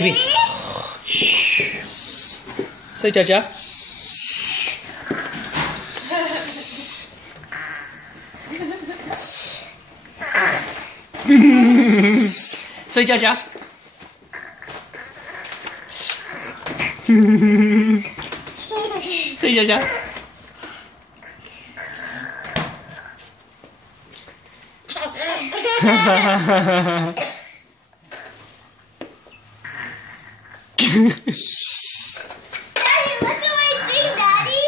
Baby. Say cha cha. Say cha cha. Say cha cha. Daddy, look at my thing, Daddy.